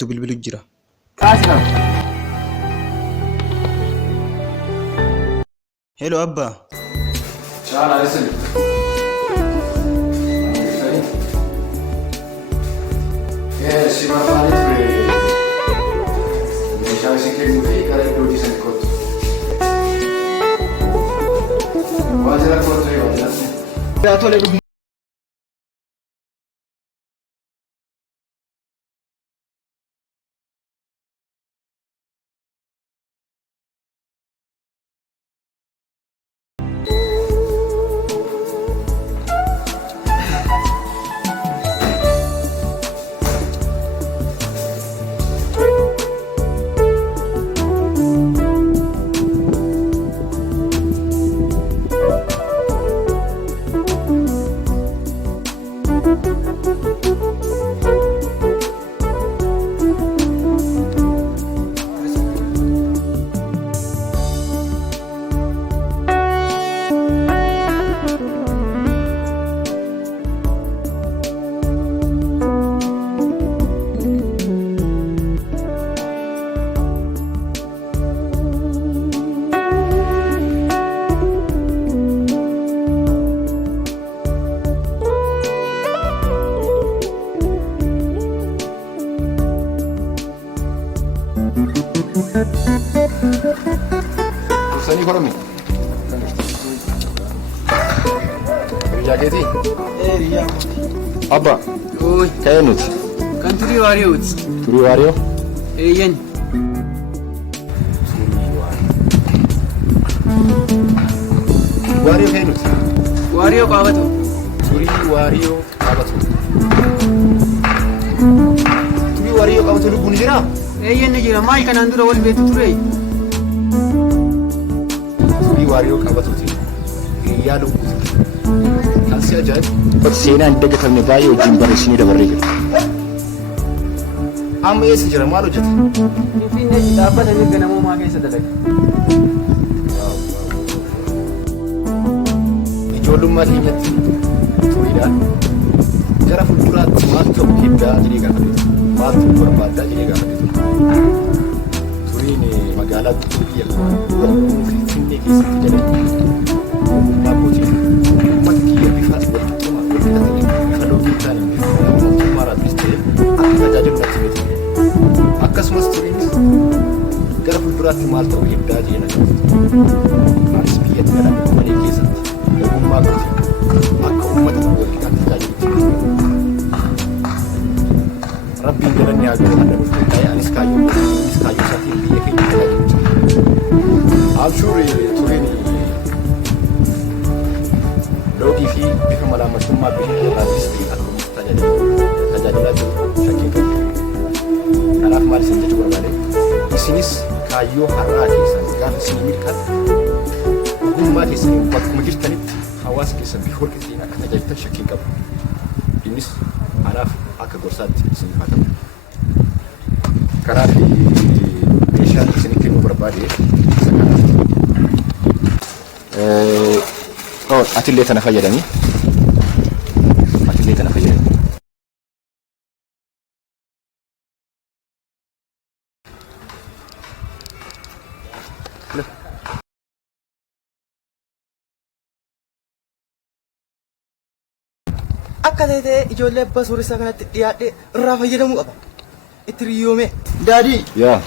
kottu bilbilu jira. Hello Abba. Ciao, listen. Si va a fare tre. Diciamo che qui cara il 12 cent cotto. Quasi la cotto io, grazie. Sani kolmi. Jaketi? Riya. Abba. Oi. Kayanut. Kan turi wariot. Turi wario? Yen. Wario kayanut. Wario qabato. Turi wario qabato. Turi wario qabato lubbuun jira? Yen ni jira maal kanan dura wal beetu ture. Turi wario qabatuti. Riyaa lubbuuti. Kansi ajaa'ib. Kot seenaan dagatamne baay'ee wajjin barreessinee dabarree jira. Amma eessa jira maal hojjeta? Finfinne dhaabbata mirga namoomaa keessa dalaga. Ijoollummaa keenyatti turiidhaan gara fuulduraatti maal ta'u hiddaa jedhee gaafate. Maaltu barbaaddaa jedhee gaafate. Turiin magaalaa guutuu biyya lafaa Finfinnee keessatti jedhanii ogummaa kootiin uummata kiyya bifa walqixxumaa walqixxatanii bifa loogii ta'anii bifa mootummaa raabis ta'ee akka tajaajilu natti miti. Akkasumas turiinis gara fuulduraatti maal ta'u hiddaa jedhee natti miti. Anis biyyatti garaa malee keessatti ogummaa kootiin akka uummata walqixxaatti tajaajilutti. Rabbiin galanni haa galu adda dhufu ta'ee anis kaayyoo isaatiin biyya keenya tajaajilu jira. I'm sure turiin loogii fi bifa malaamaltummaa biyya keenyaattis akka uummata tajaajilaa jiru shakkiin qabu. Kanaaf maal isin jechuu barbaade? Isinis kaayyoo har'aa keessan gaafa isin milkaa'an ogummaa keessanii bakkuma jirtanitti hawaasa keessan bifa walqixxeen akka tajaajiltan shakkiin qabu. Innis anaaf akka gorsaatti isin faatamu. Kanaaf meeshaan isin kennuu barbaade isa kanaaf. Atillee tana fayyadamii. Atillee tana fayyadamii. Akka ta'e ijoollee abbaa suuressaa kanatti dhiyaadhee irraa fayyadamuu qaba. Itti riyyoome. Daadii. Yaa.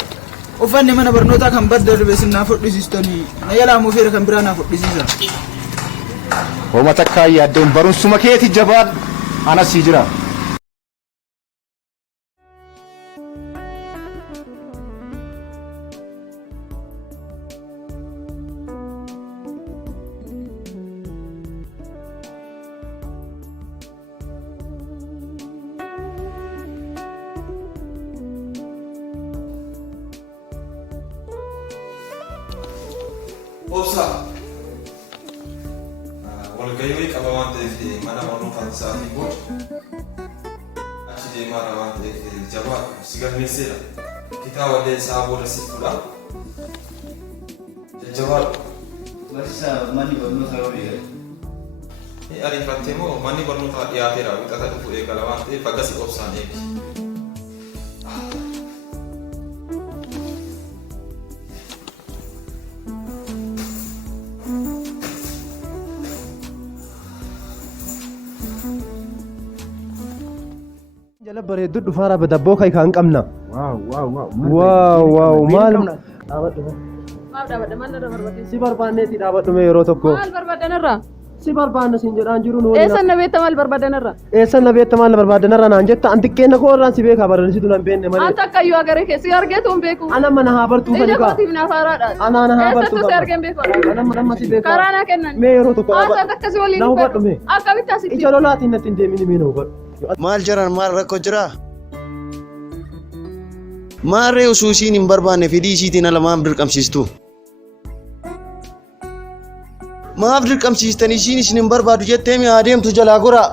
Uffanni mana barnootaa kan badda rifeensi naaf hodhisiistanii na jalaa muufeera kan biraa naaf hodhisiisa. Hooma takkaa yaaddoon barumsuma keeti jabaadhu anas sii jira. Obsa. Walgahii qaba waan ta'eef mana barnootaa isaatiin booda achi deemaa waan ta'eef jabaa si galmeesseera. Kitaaba illee isaa booda si fuudha. Jajjabaadhu. Barsiisaa manni barnootaa yoo eegale. Ariifattee moo manni barnootaa dhiyaateera wixata dhufu eegala waan ta'eef akkasii obsaan eegi. Jala bareeddu dhufaara badabboo kai kan qabna. Waaw. Maal Maaf dhaabadha maal irra barbaadde? si barbaanneeti dhaabadhume yeroo tokko. Maal barbaadan irraa? Si barbaanna siin jedhaan jiru nu. Eessan na beekta maal barbaadan irraa? Eessan na beekta maal barbaadan irraa naan jetta anti kenna koo irraan si beekaa barreessitu nan beenne malee. Anta akkayyuu agaree keessi argeetu hin beeku. Ana mana haa bartuu Ija kan kaa. kootiif naaf haaraadha. Ana haa bartuu. Eessattu si argeen beeku. Ana mana si beekaa. Karaa naa kennan. Mee yeroo tokko Anta akkasii waliin na hubadhu mee. Akkamitti asitti? Ija lolaatiin natti hin deemini mee na hubadhu. Maal jiran maal rakkoo jira? Maarree osoo isiin hin barbaanne fedhii isiitiin ala maaf dirqamsiistu? Maaf dirqamsiistanii isiin isin hin barbaadu jettee mi adeemtu jalaa goraa?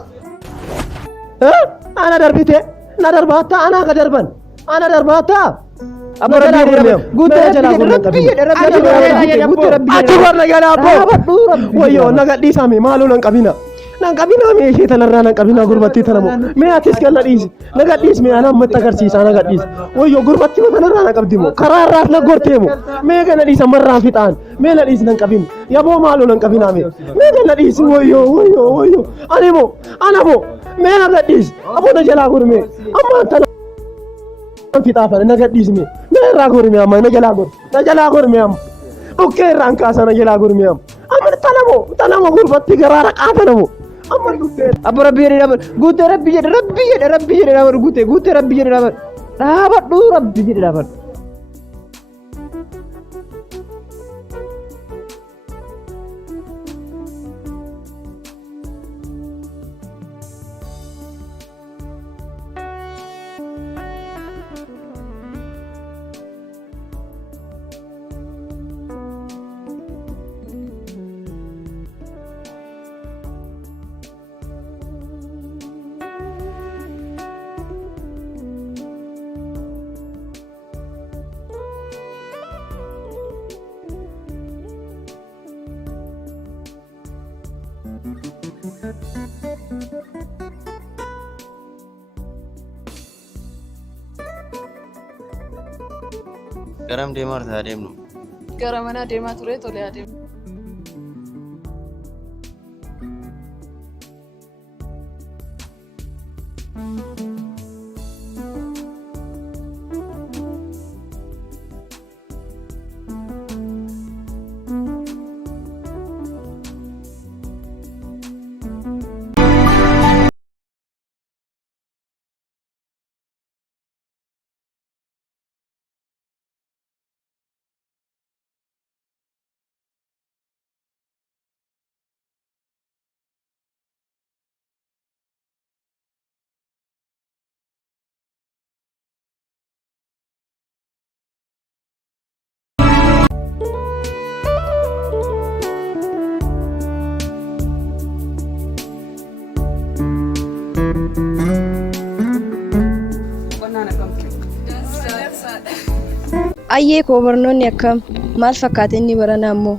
Ana darbite na darbaata ana ka darban ana darbaata. Abba rabbi guutte jalaa gurra qabin. Ati warra jalaa boo. Wayyo naga dhiisame maaloo nan qabina. Nan qabina mee ishee tanarraa nan qabina gurbattii tanamo. Mee atis galla dhiisi. Naga dhiis mee ana ammatti agarsiisa naga dhiis. Wayyo gurbattii tanarraa na qabdimo. Karaa irraas na gorteemo. Mee gana dhiisa marraa fixaan. Mee na dhiis nan qabin. Yaboo maaloo nan qabina mee. Mee gana dhiisi wayyo. Anamo. Mee naga dhiis. Aboo na jalaa gurme. Amma tana fixaafane naga dhiis mee. Mee irraa gurme amma na jalaa gurme amma. Okkee irraan kaasa na jalaa gurme amma. Amma tanamo gurbattii garaara qaatanamo. Abba rabbi jedhe dhaabadhu guutte rabbi jedhe dhaabadhu guutte rabbi jedhe dhaabadhu rabbi jedhe dhaabadhu. Garam deemaa adeemnu? Gara mana deemaa ture tolee adeemu. Ayyee koo barnoonni akkam maal fakkaata inni baranaa ammoo?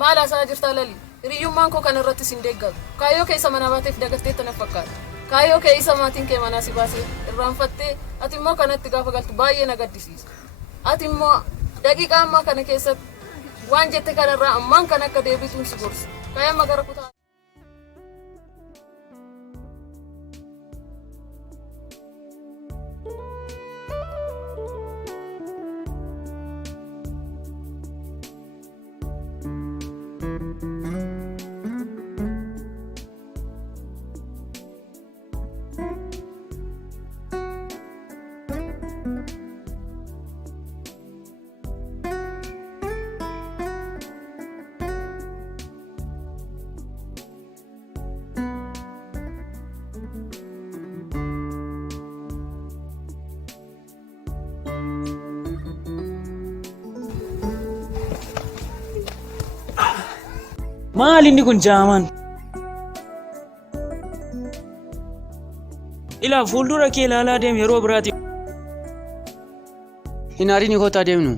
Maal haasaa jirta lali? Hiriyyummaan koo kana irratti sin deeggaru. Kaayyoo keessa mana baateef dagartee tana fakkaata. Kaayyoo kee isa maatiin kee manaa si baasee irraanfattee ati immoo kanatti gaafa galtu baay'ee na gaddisiisa. Ati immoo daqiiqaa ammaa kana keessatti waan jette kanarraa ammaan kan akka deebituun si gorsa. Kaayyaa magara kutaa. Maal inni kun jaaman? Ilaa fuuldura kee ilaalaa deem yeroo biraati. Hin aarin kootaa deemnu.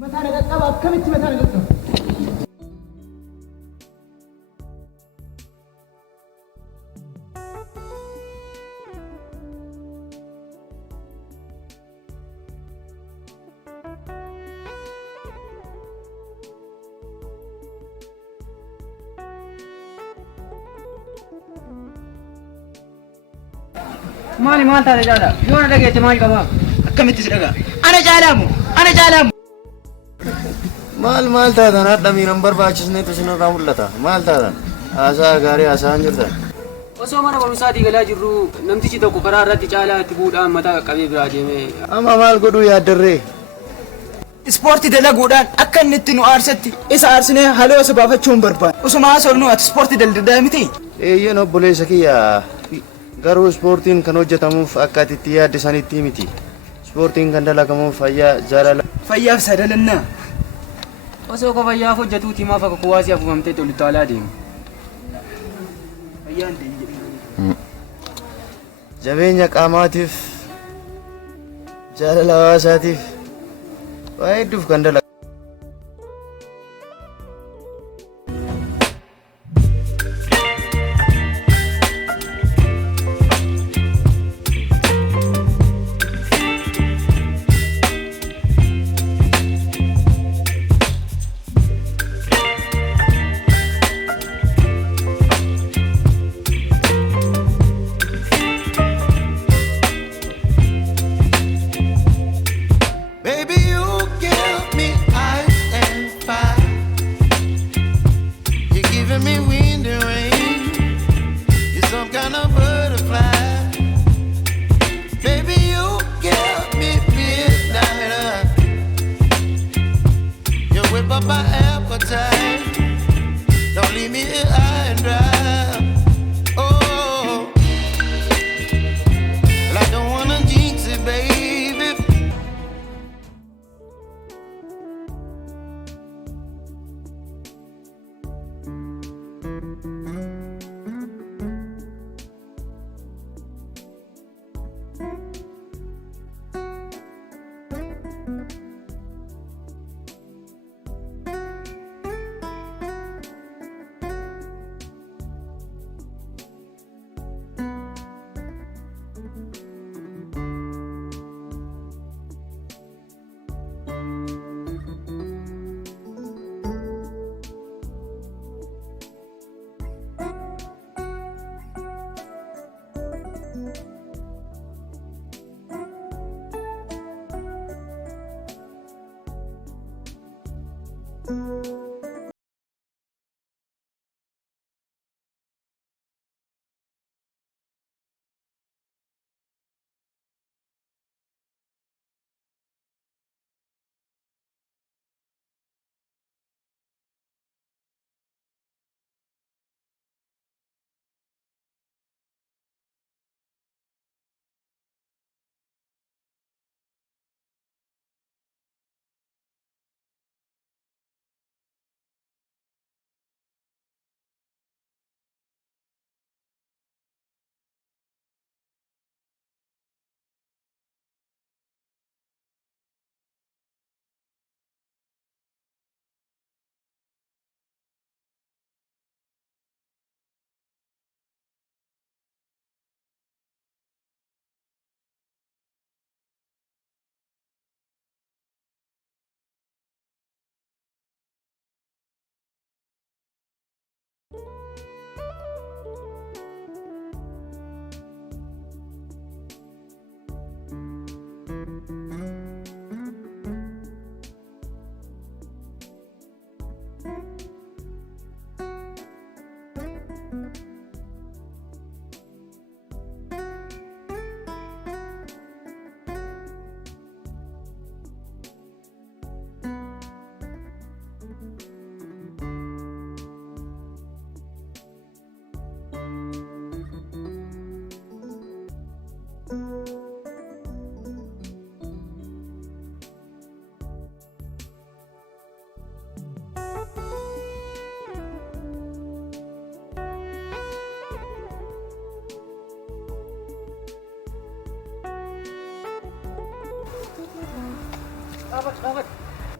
Mataa nagaa qaba akkamitti mataa nagaa qaba? Maali maal taate jaala? Yoo na dhageesse maal qabaa? Akkamitti si dhagaa? Ana jaalamu! Ana jaalamu! Maal taatan hadha miiran barbaachisneetu sinirraa mul'ata. Maal taatan? Haasaa gaarii haasa'an jirtan. Osoo mana barumsaatii galaa jirru namtichi tokko karaa irratti caalaa itti buudhaan mataa qaqqabee biraa deemee. Amma maal godhuu yaaddarree? Ispoortii dalaguudhaan akka inni itti nu aarsetti isa aarsinee haloo isa baafachuu hin barbaadu. Osuma haasofnu ati ispoortii daldalaa miti? Eeyyeen obboleessa kiyya. Garuu ispoortiin kan hojjetamuuf akka ati itti yaadde sanitti miti. Ispoortiin kan dalagamuuf fayyaa jaalala. Fayyaaf sadalannaa. Osoo ka fayyaaf hojjetuuti maaf akka kuwaasii afufamtee tolitti alaa deemu. Fayyaan deemu. Jabeenya qaamaatiif jaalala hawaasaatiif waa hedduuf kan dalagu.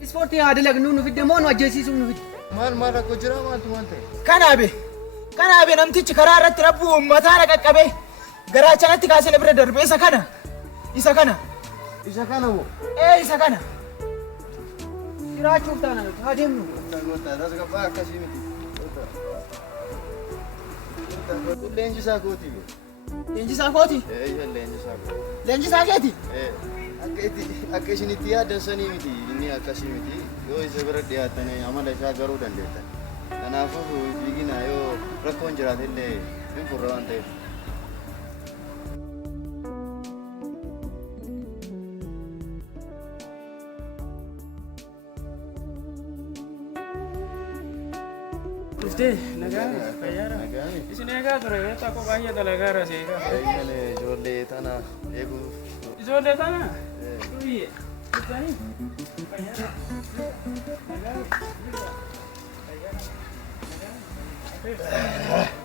Ispoortii haa dalagnu nu fidde moo nu ajjeesiisuu nu fidde? Maal rakkoo jira maaltu maal ta'e? Kanaabe namtichi karaa irratti rabbu mataa qaqqabe garaachanatti kaasee bira darbe isa kana. Isa kana moo? Isa kana. Jiraachuuf taana haa deemnu. Das gabaa akkasii miti. Leenjisaa kooti. Leenjisaa kooti? Leenjisaa kooti. Leenjisaa keeti? Akka isinitti yaaddan sanii miti inni akkasii miti yoo isa bira dhiyaatanii amala isaa garuu dandeettan. Kanaafuu fiigina yoo rakkoon jiraate illee hin furra waan ta'eef. Dhuftee nagaa fayyaara. Isin eegaa ture beektaa akka baay'ee dalagaa irra seegaa. Ijoollee tana eeguuf. Ijoollee tana? Durii dhuftanii fayyaara.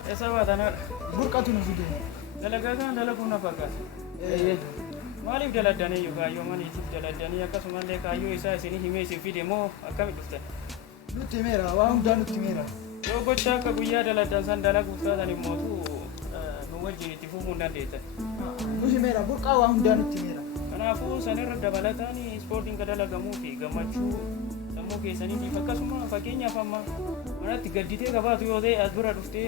Eessa baatanaadha? Burqatu nu fide. Dalagaa kana dalaguun na fakkaata. Maaliif daladdanii kaayyoo maniitiif daladdanii akkasumallee kaayyoo isaa isinii himee isin fide moo akkamitti dhuftan? Nutti himeera waan hundaa nutti himeera. Yoo gocha akka guyyaa daladdan san dalaguuf taatan immootu nu wajjin itti fufuu hin dandeettan. Nutti himeera burqaa waan hundaa nutti himeera. Kanaafuu sanirra dabalataan ispoortiin kan dalagamuu fi gammachuu sammuu keessaniitiif akkasuma fakkeenyaaf amma manatti gadditee qabaatu yoo ta'e as bira dhuftee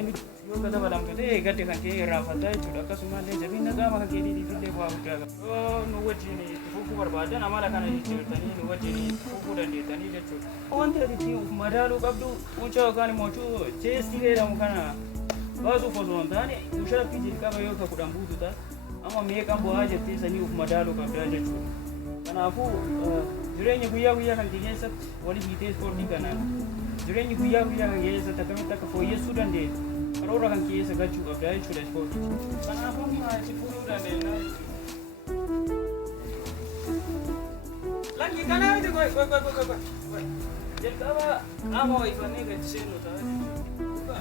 yoo dabalamtu ta'e gadde kan kee irraanfattaa jechuudha. Akkasumallee jabeenya qaama kan keetiitiif illee bu'aa guddaa qaba. Yoo nu wajjin itti fufuu barbaadan amala kana jijjiirtanii nu wajjin itti fufuu dandeettanii jechuudha. Wanti ati ittiin of madaaluu qabdu mucaa yookaan immoo cheestii jedhamu kana baasuuf osoo hin taane mushaaffii jalqaba yoo ka 10 buutu ta'a. Amma meeqaan bu'aa jettee sanii of madaaluu qabdaa jechuudha. Kanaafuu jireenya guyyaa kan keessatti walii hiitee ispoortii kanaan jireenya guyyaa kan keessatti akkamitti akka fooyyessuu dandeessu karoora kan keessa galchuu qabdaa jechuudha ispoortii. Kanaafuu itti fufuu dandeenya. Lakkii kanaa miti qoy. Jalqaba qaama ho'ifannee gadi seennu ta'a jechuudha.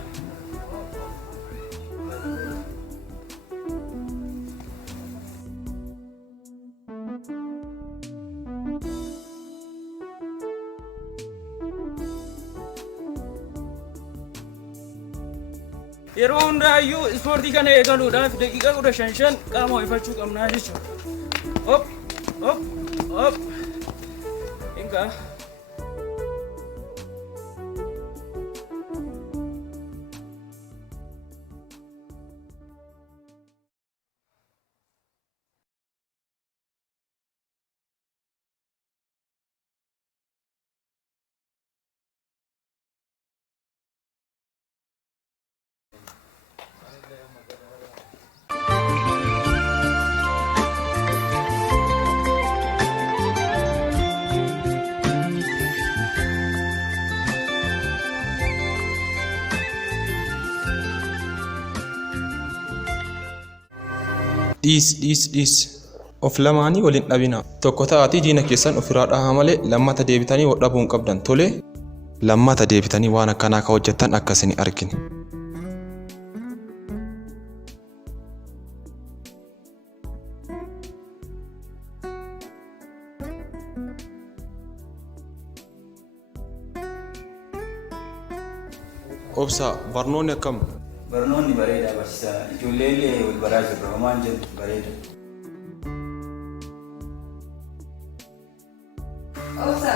Yeroo hundaayyuu ispoortii kana eegaluudhaaf daqiiqaa 15 qaama ho'ifachuu qabnaa jechuudha. Hop. Inga. Dhiis of lamaanii waliin dhabina. Tokko ta'aatii diina keessan ofirraa dhahaa malee lammata deebitanii wal dhabuu hin qabdan. Tole lammata deebitanii waan akkanaa ka hojjettan akkasini argin. Obsa barnoonni akkam? Barnoonni bareeda barsiisaa. Ijoollee illee wal baraa jirra. Homaan jedhu bareeda. Obsa,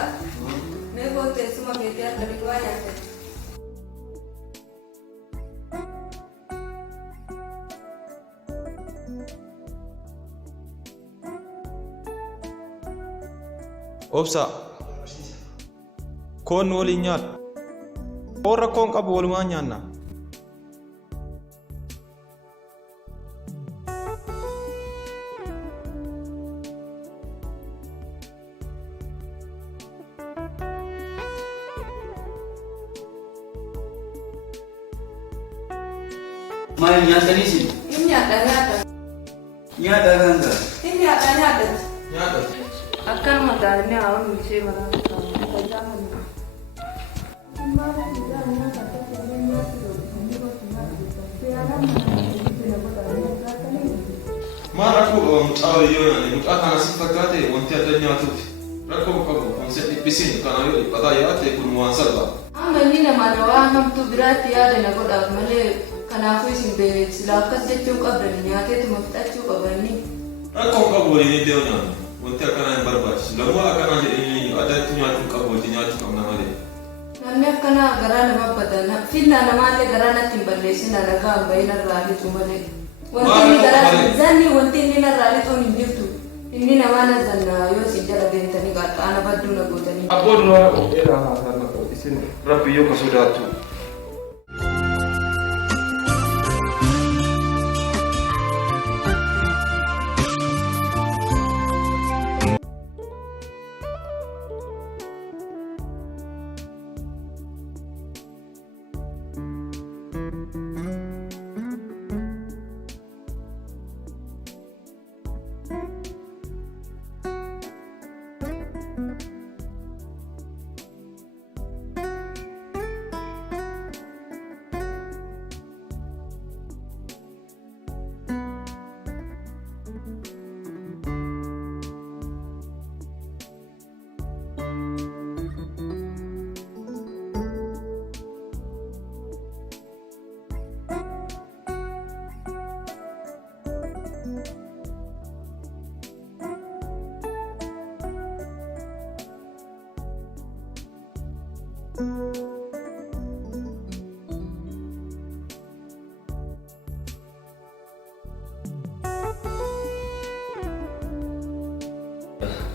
mee goote suma keetii akka biqilaa nyaate. Obsa koon waliin nyaadhu. Koon rakkoon qabu walumaan nyaanna. Maal nyaatanii si? Inni nyaata. Nyaata kan ta'a. Inni nyaata. Nyaata. Akkanuma taa'anii haa'uun ishee maraa taa'u. Maal rakkoo mucaa wayyoo yaane mucaa kana si fakkaate wanti adda nyaatuufi. Rakkoo qabu kun si dhibbisiin kana yoo dhiphataa yaate kun waan salphaa. Amma inni namaan waan hamtuu biraatti yaada na godhaaf malee kanaafuu isin beeksila akkas jechuun qabdan nyaateetuma fixachuu qabanii. Rakkoo qabu waliin iddoo nyaannu wanti akkanaa hin barbaachisu. Lammuu akkanaa jedhanii addaatti nyaachuu qabu waliin nyaachuu qabna malee. Namni akkanaa garaa nama bada finnaa namaallee garaa natti hin balleessina ragaa hin bahin irraa lixu malee. Wanti inni narraa lixuun hin jirtu. Inni namaa na zanna yoo isin jala deemtanii qaxxaana badduu na gootanii. Abboon waa dheeraa haasaan isin rabbi yoo ka sodaattu.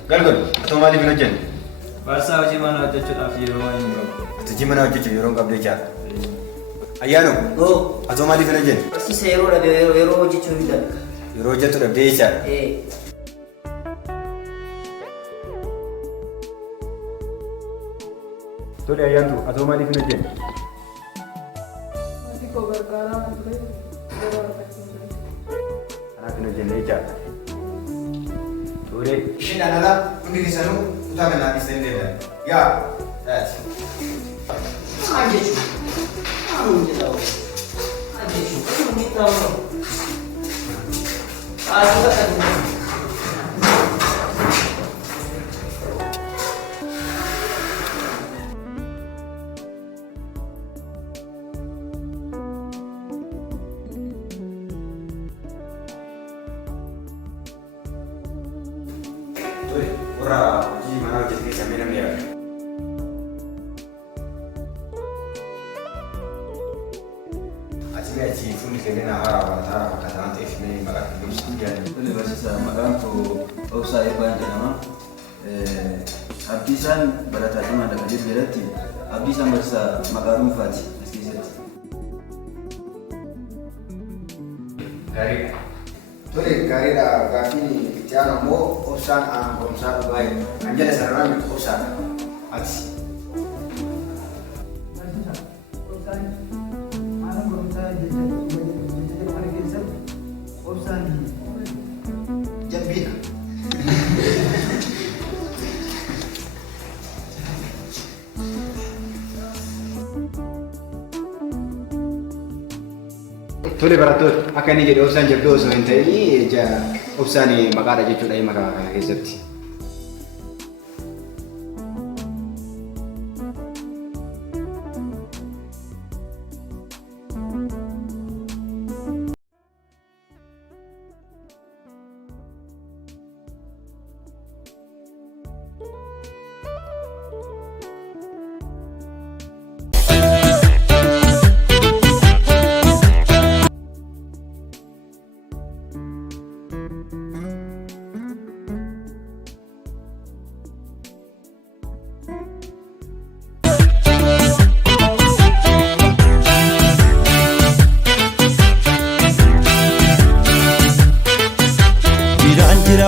Galgal, atau maaliif hin hojjenne? Barsaa hojii mana hojjechuudhaaf yeroo waan hin qabu. Hojii mana hojjechuuf yeroo hin qabdee jaa. Ayyaano, atoo maaliif hin hojjenne? Barsiisa yeroo dhabe yeroo hojjechuu hin danda'a. Yeroo hojjetu dhabdee jechaadha. Tole ayyaantu, atoo maaliif hin hojjenne? Ati koo gargaaraa ture yeroo argachuu ture. Kanaaf hin hojjenne jechaadha. Tole. Ishiin alala hundi keessanuu kutaa kanaa dhiistanii deebi'an. Yaa, dhaati. Maal jechuudha? Maal hojjetaa? Maal jechuudha? Maal hojjetaa? Maal hojjetaa? Ora hojii mana hojjetu keessa mee namni yaada? Ati mee achi fuulli keenyan haaraa barataa akka ta'an ta'eef mee maqaa ibsituu yaada? Tole barsiisa maqaan koo Obsaa Eebbaan jedhama. Abdiisaan barataa cimaa Dagalee biratti Abdiisaan barsiisa maqaa dhuunfaati as keessatti. Gaariidha. Tole gaariidha gaafiin itti aanu ammoo obsaan aanan qorumsaa dhugaa jedhu. Kan jala sararaan obsaadha. Ati. Jabbiidha. Tole barattoota akka inni jedhe obsaan jabduu osoo hin ta'in obsaan maqaadha jechuudha maqaa kana keessatti.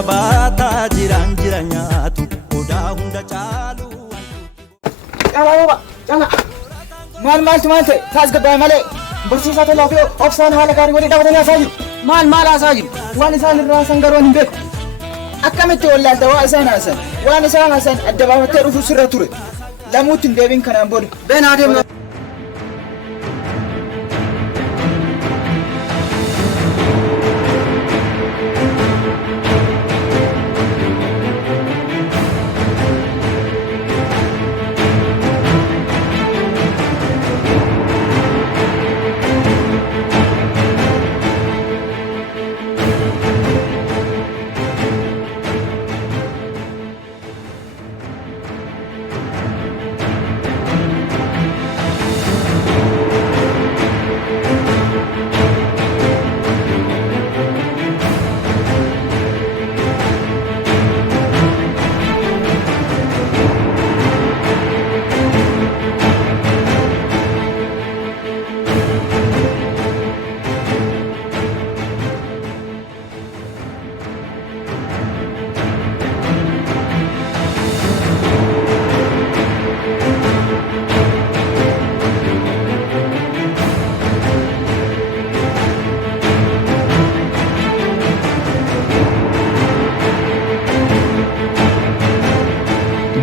Barataa jira nyaatu odaa hunda caalu. Maaltu ta'e taasgabbaa malee barsiisaa tolaa fi obsaan haala gaarii walii dhaabbatanii haasaa jiru. Maal haasaa jiru? Waan isaan irraa haasan garuu hin beeku. Akkamitti wallaalta waa isaan haasan? Waan isaan haasan adda baafattee dhufuu sirra ture. Lamuutti hin deebiin kanaan booda. Beenaa deemna.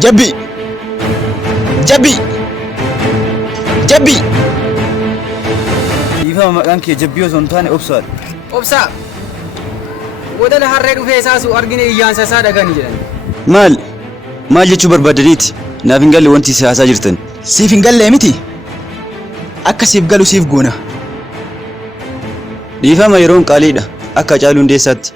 Jabbi! Jabbi! Jabbi! Dhiifama maqaan kee jabbii osoo hin taane obsaadha. Obsaa. Wadala harree dhufee isaasu argine iyyaansa isaa dhagani jedhan. Maal jechuu barbaadaniiti? Naaf hin galle wanti haasaa jirtan. Siif hin galle miti? Akka siif galu siif goona. Dhiifama yeroon qaaliidha. Akka Hacaaluu Hundeessaatti.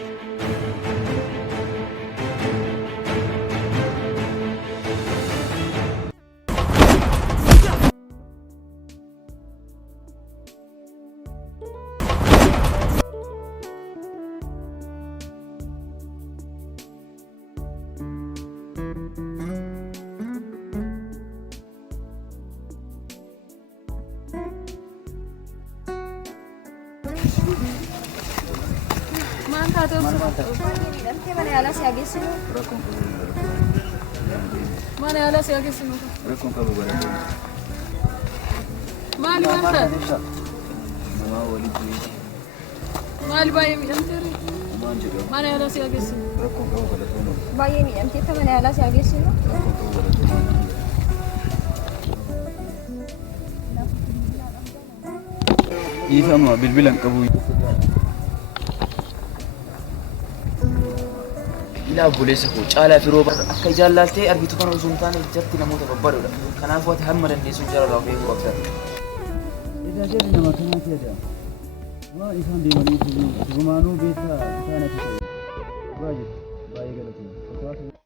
Mana ala si ageessinu. Maali wanta? Maali baay'ee miidhamteerri? Mana ala si ageessinu. Baay'ee miidhamteetta mana yaalaa si ageessinu. Dhiifama bilbilan qabu. Ilaa obboleessa koo caalaa fi rooba akka jaallaltee argitu kana osoo hin taane ijatti namoota babbadoodha. Kanaafuu ati hamma dandeessuun jaalalaa beekuu qabda. Egaa jarri nama kanaa fayyada. Waan isaan deemanii dhugumaanuu beektaa isaan ati fayyada. Dhugaa jiru baay'ee galatoomaa.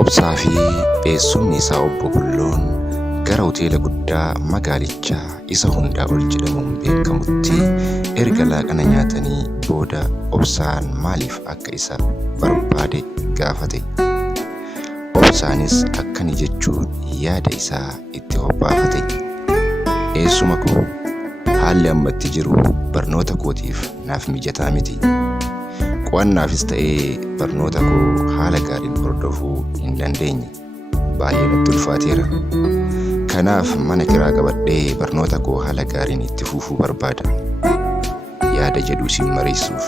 Obsaa fi eessumni isaa obbo Bulloon gara hoteela guddaa magaalichaa isa hundaa ol jedhamuun beekamutti erga laaqana nyaatanii booda obsaan maaliif akka isa barbaade gaafate. Obsaanis akkani jechuun yaada isaa itti hobbaafate. Eessuma koo haalli ammatti jiru barnoota kootiif naaf mijataa miti. Qo'annaafis ta'ee barnoota koo haala gaariin hordofuu hin dandeenye. Baay'ee natti ulfaateera. Kanaaf mana kiraa qabadhee barnoota koo haala gaariin itti fufuu barbaada. Yaada jedhu isin mariisuuf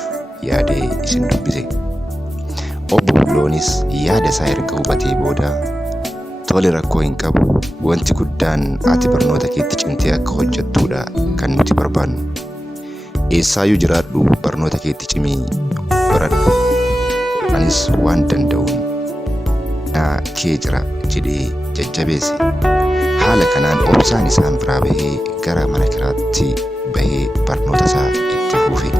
yaadee isin dubbise. Obbo Bulloonis yaada isaa erga hubatee booda tole rakkoo hin qabu. Wanti guddaan ati barnoota keetti cimtee akka hojjettuudha kan nuti barbaannu. Eessaayyuu jiraadhu barnoota keetti cimii baradhu. Anis waan danda'uun naa kee jira jedhee jajjabeesse. Haala kanaan obsaan isaan biraa bahee gara mana kiraatti bahee barnoota isaa itti fufe.